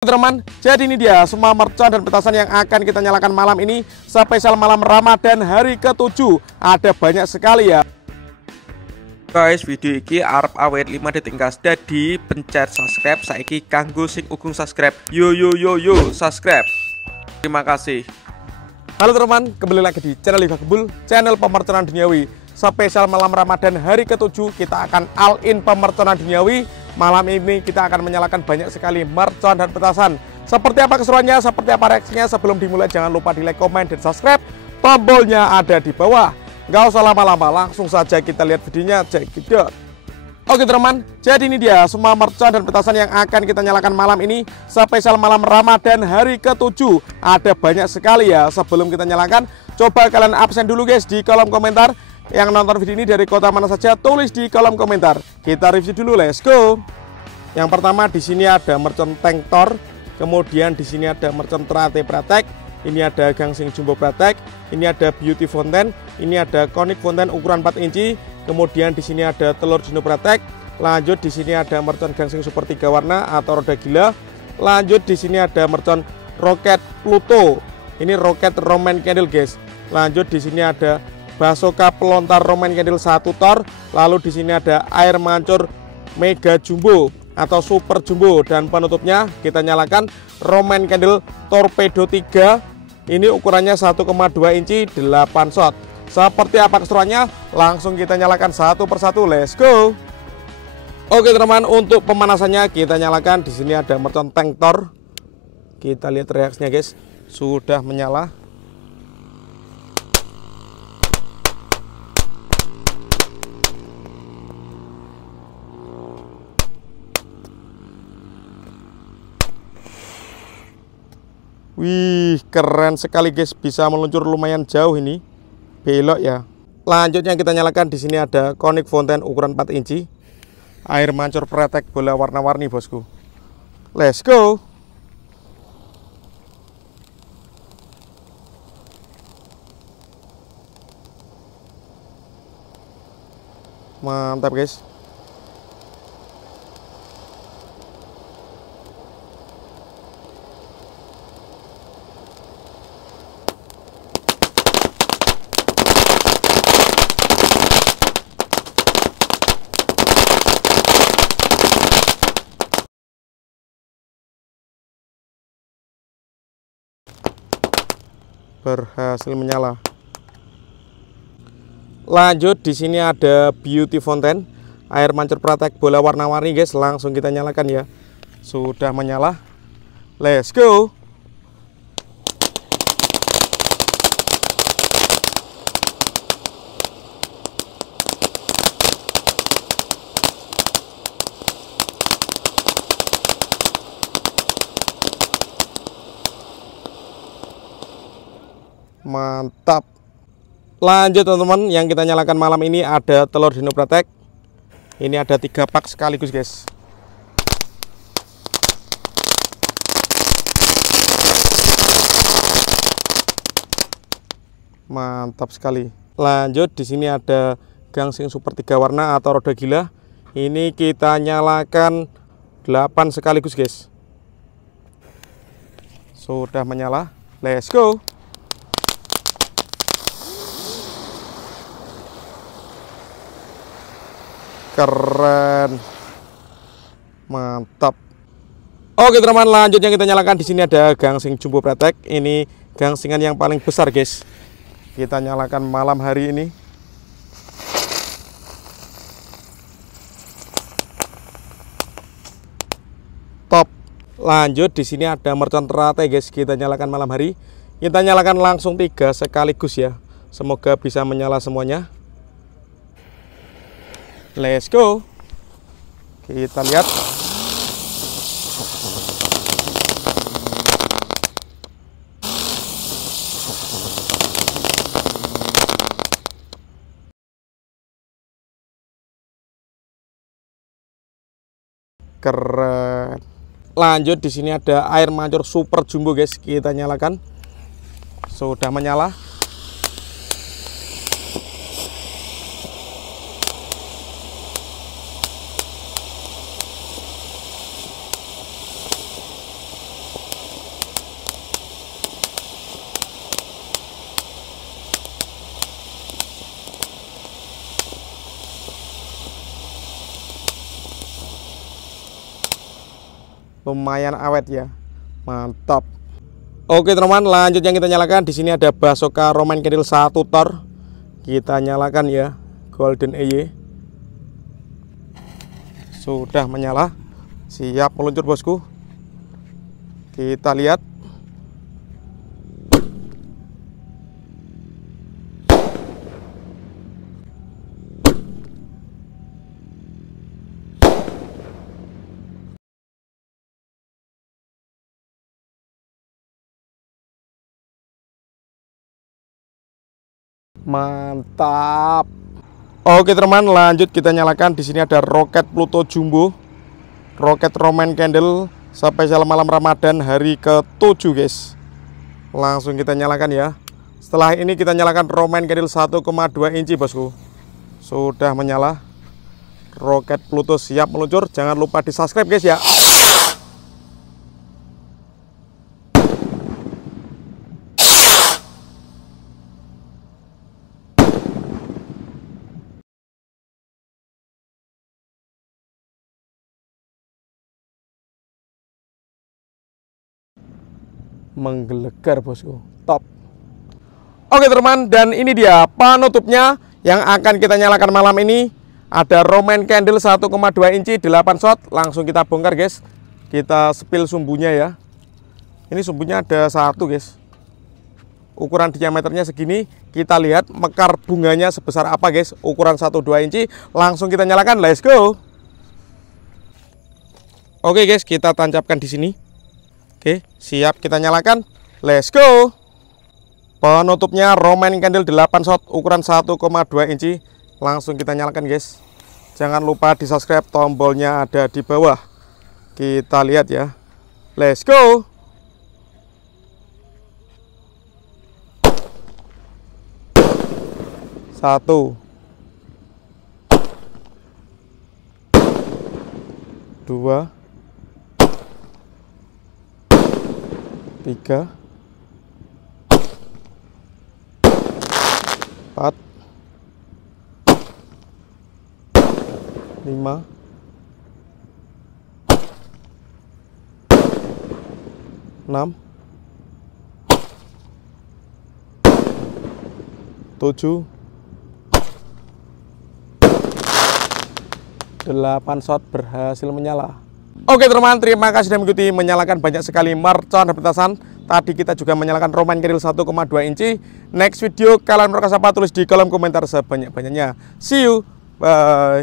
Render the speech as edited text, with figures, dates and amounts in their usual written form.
Teman, jadi ini dia semua mercon dan petasan yang akan kita nyalakan malam ini spesial malam Ramadan hari ke-7. Ada banyak sekali ya. Guys, video ini arep awet 5 detik gas. Jadi pencet subscribe saiki kanggo sing ugung subscribe. Yo subscribe. Terima kasih. Halo teman, kembali lagi di channel Liga Gebul, channel pemerconan duniawi. Spesial malam Ramadan hari ke-7 kita akan all in pemerconan duniawi. Malam ini kita akan menyalakan banyak sekali mercon dan petasan. Seperti apa keseruannya, seperti apa reaksinya, sebelum dimulai jangan lupa di like, komen, dan subscribe. Tombolnya ada di bawah. Nggak usah lama-lama, langsung saja kita lihat videonya. Check it out. Oke teman, jadi ini dia semua mercon dan petasan yang akan kita nyalakan malam ini spesial malam Ramadan hari ke-7. Ada banyak sekali ya. Sebelum kita nyalakan, coba kalian absen dulu guys di kolom komentar. Yang nonton video ini dari kota mana saja, tulis di kolom komentar. Kita review dulu, let's go. Yang pertama di sini ada mercon tank Thor, kemudian di sini ada mercon Trate Pratek, ini ada gangsing jumbo Pratek, ini ada beauty fountain, ini ada conic fountain ukuran 4 inci, kemudian di sini ada telur jino Pratek, lanjut di sini ada mercon gangsing super 3 warna atau roda gila, lanjut di sini ada mercon roket Pluto, ini roket Roman Candle guys, lanjut di sini ada Basoka pelontar Roman Candle 1 Thor, lalu di sini ada air mancur Mega Jumbo atau Super Jumbo, dan penutupnya kita nyalakan Roman Candle Torpedo 3. Ini ukurannya 1,2 inci 8 shot. Seperti apa keseruannya? Langsung kita nyalakan satu persatu. Let's go. Oke teman, untuk pemanasannya kita nyalakan. Di sini ada mercon tank Thor. Kita lihat reaksinya guys. Sudah menyala. Wih, keren sekali guys, bisa meluncur lumayan jauh ini. Belok ya. Lanjutnya kita nyalakan, di sini ada conic fountain ukuran 4 inci. Air mancur Pratek bola warna-warni bosku. Let's go. Mantap guys. Berhasil menyala. Lanjut di sini ada beauty fountain, air mancur Pratek bola warna-warni guys, langsung kita nyalakan ya. Sudah menyala. Let's go. Mantap. Lanjut teman-teman, yang kita nyalakan malam ini ada telur dino Pratek. Ini ada 3 pak sekaligus guys. Mantap sekali. Lanjut di sini ada gangsing super 3 warna atau roda gila. Ini kita nyalakan 8 sekaligus guys. Sudah menyala. Let's go. Keren, mantap. Oke teman, lanjut yang kita nyalakan, di sini ada gangsing jumbo Pratek. Ini gangsingan yang paling besar guys. Kita nyalakan malam hari ini. Top. Lanjut di sini ada mercon Trate guys. Kita nyalakan malam hari. Kita nyalakan langsung 3 sekaligus ya. Semoga bisa menyala semuanya. Let's go. Kita lihat. Keren. Lanjut di sini ada air mancur Super Jumbo guys. Kita nyalakan. Sudah menyala. lumayan awet ya, mantap. Oke teman-teman, lanjut yang kita nyalakan. Di sini ada Basoka Roman Candle 1 tor. Kita nyalakan ya, Golden EY. Sudah menyala, siap meluncur bosku. Kita lihat. Mantap. Oke teman, lanjut kita nyalakan. Di sini ada roket Pluto Jumbo, roket Roman Candle spesial malam Ramadan hari ke-7 guys. Langsung kita nyalakan ya. Setelah ini kita nyalakan Roman Candle 1,2 inci bosku. Sudah menyala. Roket Pluto siap meluncur. Jangan lupa di subscribe guys ya. Menggelegar bosku, top. Oke teman, dan ini dia penutupnya yang akan kita nyalakan malam ini. Ada Roman Candle 1,2 inci 8 shot. Langsung kita bongkar guys. Kita spill sumbunya ya. Ini sumbunya ada 1 guys. Ukuran diameternya segini. Kita lihat mekar bunganya sebesar apa guys. Ukuran 1,2 inci. Langsung kita nyalakan, let's go. Oke guys, kita tancapkan di sini. Oke, siap kita nyalakan. Let's go. Penutupnya Roman Candle 8 shot ukuran 1,2 inci. Langsung kita nyalakan guys. Jangan lupa di subscribe, tombolnya ada di bawah. Kita lihat ya. Let's go. Satu, dua, 3, 4, 5, 6, 7, 8 shot berhasil menyala. Oke teman-teman, terima kasih sudah mengikuti. Menyalakan banyak sekali mercon dan petasan. Tadi kita juga menyalakan Roman Candle 1,2 inci. Next video kalian merasa apa, tulis di kolom komentar sebanyak-banyaknya. See you, bye.